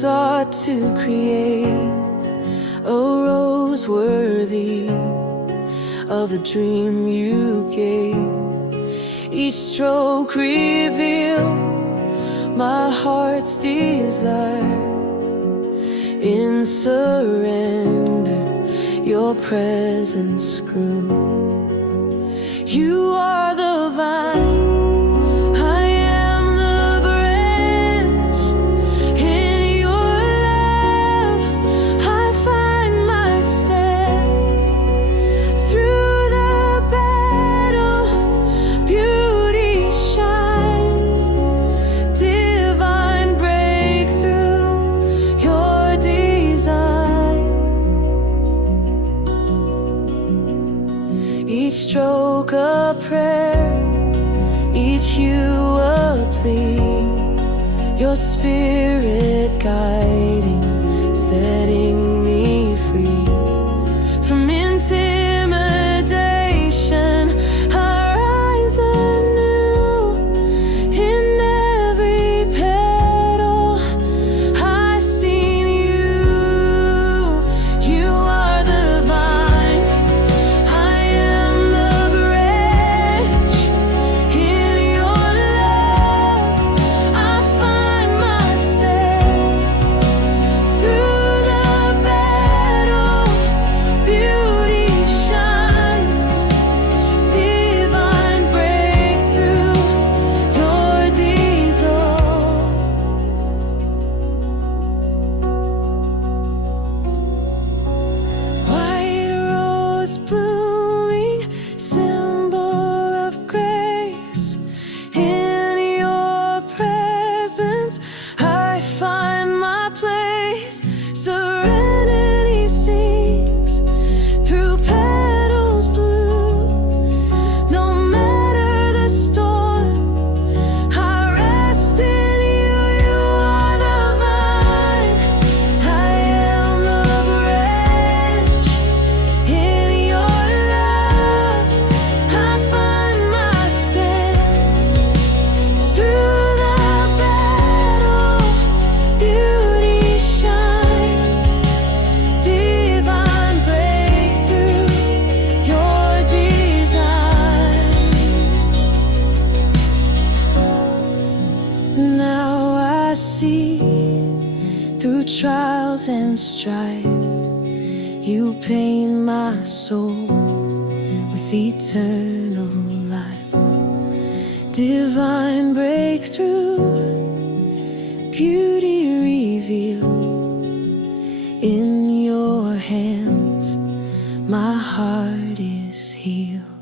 sought to create a rose worthy of the dream you gave. Each stroke revealed my heart's desire. In surrender, your presence grew. You are the vine, I am the branch. In your love I find my stance. Through the battle, beauty shines. Divine breakthrough, your design. Each stroke a prayer, each hue a plea. Your spirit guiding, setting me free from intimidation. I rise anew. In every petal I see you. You are the vine, I am the branch. In your love I find my steps. Through the battle, beauty shines. Divine breakthrough, your desire. White rose blooming, symbol of grace. In your presence I find my place. Serenity sings through petals blue. No matter the storm, I rest in you. You are the vine, I am the branch. In your love I find my stance. Through the battle, beauty shines. Divine breakthrough, your design. Now I see, through trials and strife, you paint my soul with eternal life. Divine breakthrough, beauty revealed. In your hands my heart is healed.